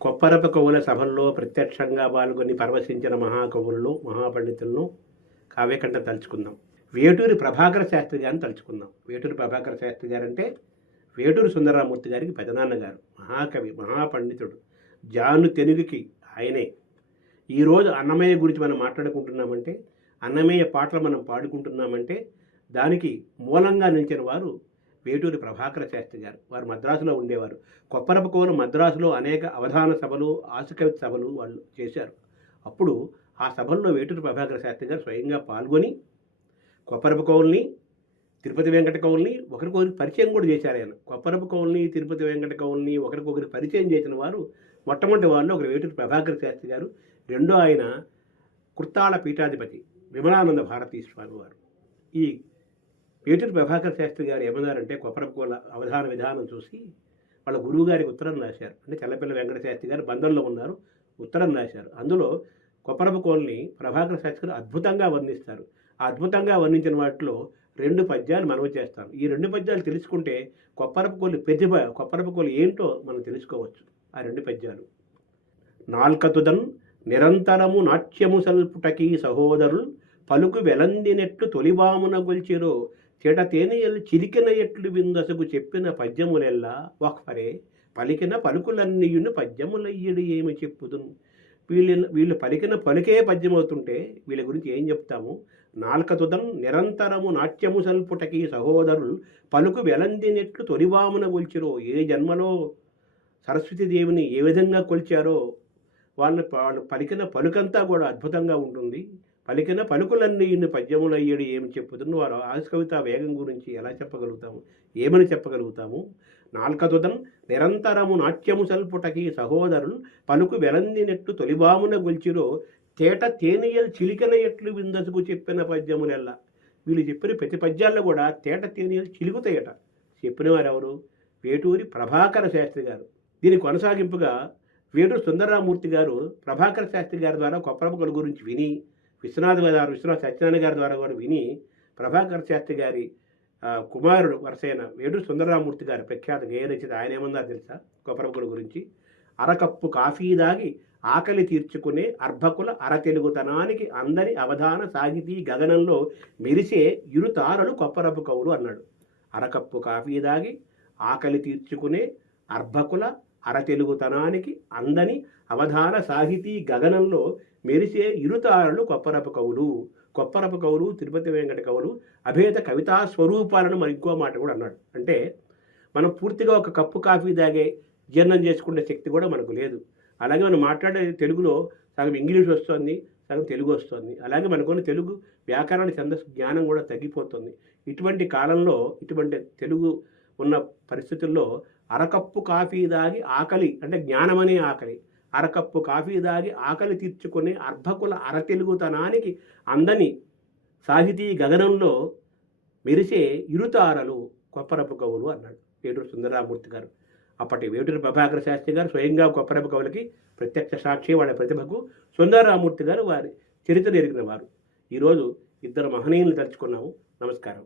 కొప్పరపు కవుల సభల్లో ప్రత్యక్షంగా పాల్గొని పరవశించిన మహాకవులను మహాపండితులను కావ్యకంఠ తలుచుకుందాం. వేటూరి ప్రభాకర శాస్త్రి గారిని తలుచుకుందాం. వేటూరి ప్రభాకర శాస్త్రి గారు అంటే వేటూరి సుందరరామూర్తి గారికి పెదనాన్నగారు, మహాకవి, మహాపండితుడు, జాను తెలుగుకి ఆయనే. ఈరోజు అన్నమయ్య గురించి మనం మాట్లాడుకుంటున్నామంటే, అన్నమయ్య పాటలు మనం పాడుకుంటున్నామంటే దానికి మూలంగా నిలిచిన వారు వేటూరి ప్రభాకర శాస్త్రి గారు. వారు మద్రాసులో ఉండేవారు. కొప్పరపు కవులు మద్రాసులో అనేక అవధాన సభలు, ఆశకవిత సభలు వాళ్ళు చేశారు. అప్పుడు ఆ సభల్లో వేటూరి ప్రభాకర శాస్త్రి గారు స్వయంగా పాల్గొని కొప్పరపు కవుల్ని, తిరుపతి వెంకట కవుల్ని ఒకరికొకరికి పరిచయం కూడా చేశారు ఆయన. కొప్పరపు కవుల్ని, తిరుపతి వెంకట కవుల్ని ఒకరికొకరికి పరిచయం చేసిన వారు మొట్టమొదటి వాళ్ళు ఒకరు వేటూరి ప్రభాకర శాస్త్రి గారు, రెండో ఆయన కృత్తాళ పీఠాధిపతి విమలానంద భారతీ స్వామి వారు. ఈ వేటూరి ప్రభాకర శాస్త్రి గారు ఏమన్నారంటే కొప్పరపు కవుల అవధాన విధానం చూసి వాళ్ళ గురువు గారికి ఉత్తరం రాశారు. అంటే చల్లపిల్ల వెంకట శాస్త్రి గారు బంధంలో ఉన్నారు, ఉత్తరం రాశారు. అందులో కొప్పరపు కవుల్ని ప్రభాకర శాస్త్రి గారు అద్భుతంగా వర్ణిస్తారు. ఆ అద్భుతంగా వర్ణించిన వాటిలో 2 పద్యాలు మనవి చేస్తాను. ఈ 2 పద్యాలు తెలుసుకుంటే కొప్పరపు కవులు ప్రతిభ, కొప్పరపు కవులు ఏంటో మనం తెలుసుకోవచ్చు. ఆ 2 పద్యాలు. నాల్కతుదన్ నిరంతరము నాట్యము సల్పుటకీ సహోదరుల్ పలుకు వెలందినెట్లు తొలిబామున గొల్చిరో చెట తేనెయలు చిలికిన ఎట్లు విందసకు చెప్పిన పద్యములెల్లా వక్ఫరే పలికిన పలుకులన్నీయును పద్యములయ్యడు ఏమి చెప్పుదును. వీళ్ళు పలికిన పలుకే పద్యమవుతుంటే వీళ్ళ గురించి ఏం చెప్తాము? నాల్కతుదం నిరంతరము నాట్యము సల్పుటకి సహోదరులు పలుకు వెలందినెట్లు తొలిబామున కొల్చిరో. ఏ జన్మలో సరస్వతీదేవిని ఏ విధంగా కొల్చారో వాళ్ళు పలికిన పలుకంతా కూడా అద్భుతంగా ఉంటుంది. పలికిన పలుకులన్నీ ఇన్ని పద్యములయ్యడు ఏమి చెప్పుతున్న వారు ఆశకవిత వేగం గురించి ఎలా చెప్పగలుగుతాము? ఏమని చెప్పగలుగుతాము? నాల్కతుదం నిరంతరము నాట్యము సల్పుటకి సహోదరులు పలుకు వెలందినెట్టు తొలిబామున గొల్చిరో తేట తేనెయలు చిలికన ఎట్లు విందసుకు చెప్పిన పద్యములెల్లా. వీళ్ళు చెప్పిన ప్రతి పద్యాల్లో కూడా తేట తేనెయలు చిలుగుతాయట. చెప్పిన వారు ఎవరు? వేటూరి ప్రభాకర శాస్త్రి గారు. దీని కొనసాగింపుగా వేటూరి సుందరరామూర్తి గారు ప్రభాకర శాస్త్రి గారి ద్వారా కొప్పరపు కవుల గురించి విని, విశ్వనాథ సత్యనారాయణ గారి ద్వారా కూడా విని, ప్రభాకర శాస్త్రి గారి కుమారుడు వరసైన వేటూరి సుందరరామూర్తి గారి ప్రఖ్యాత గేయ రచయిత ఆయన ఏమన్నారు తెలుసా కొప్పరపు కవుల గురించి? అరకప్పు కాఫీ దాగి ఆకలి తీర్చుకునే అర్భకుల అరతెలుగుతనానికి అందరి అవధాన సాగితీ గగనంలో మెరిసే ఇరుతారలు కొప్పరపు కవులు అన్నాడు. అరకప్పు కాఫీ దాగి ఆకలి తీర్చుకునే అర్భకుల అరతెలుగుతనానికి అందని అవధాన సాహితీ గగనంలో మెరిసే ఇరుతారలు కొప్పరపు కవులు. కొప్పరపు కవులు, తిరుపతి వెంకట కవులు అభేద కవితా స్వరూపాలను మరి ఇంకో మాట కూడా అన్నాడు. అంటే మనం పూర్తిగా ఒక కప్పు కాఫీ తాగే జీర్ణం చేసుకునే శక్తి కూడా మనకు లేదు. అలాగే మనం మాట్లాడే తెలుగులో సగం ఇంగ్లీష్ వస్తుంది, సగం తెలుగు వస్తుంది. అలాగే మనకున్న తెలుగు వ్యాకరణ ఛందస్సు జ్ఞానం కూడా తగ్గిపోతుంది. ఇటువంటి కాలంలో, ఇటువంటి తెలుగు ఉన్న పరిస్థితుల్లో అరకప్పు కాఫీ దాగి ఆకలి అంటే జ్ఞానమనే ఆకలి, అరకప్పు కాఫీ దాగి ఆకలి తీర్చుకునే అర్భకుల అరతెలుగుతనానికి అందని సాహితీ గగనంలో మెరిసే ఇరుతారలు కొప్పరపు కవులు అన్నాడు వేటూరి సుందరరామూర్తి గారు. అప్పటి వేటూరి ప్రభాకర శాస్త్రి గారు స్వయంగా కొప్పరపు కవులకి ప్రత్యక్ష సాక్షి. వాళ్ళ ప్రతిభకు సుందరరామూర్తి గారు వారి చరిత్ర ఎరిగిన వారు. ఈరోజు ఇద్దరు మహనీయులు తలుచుకున్నాము. నమస్కారం.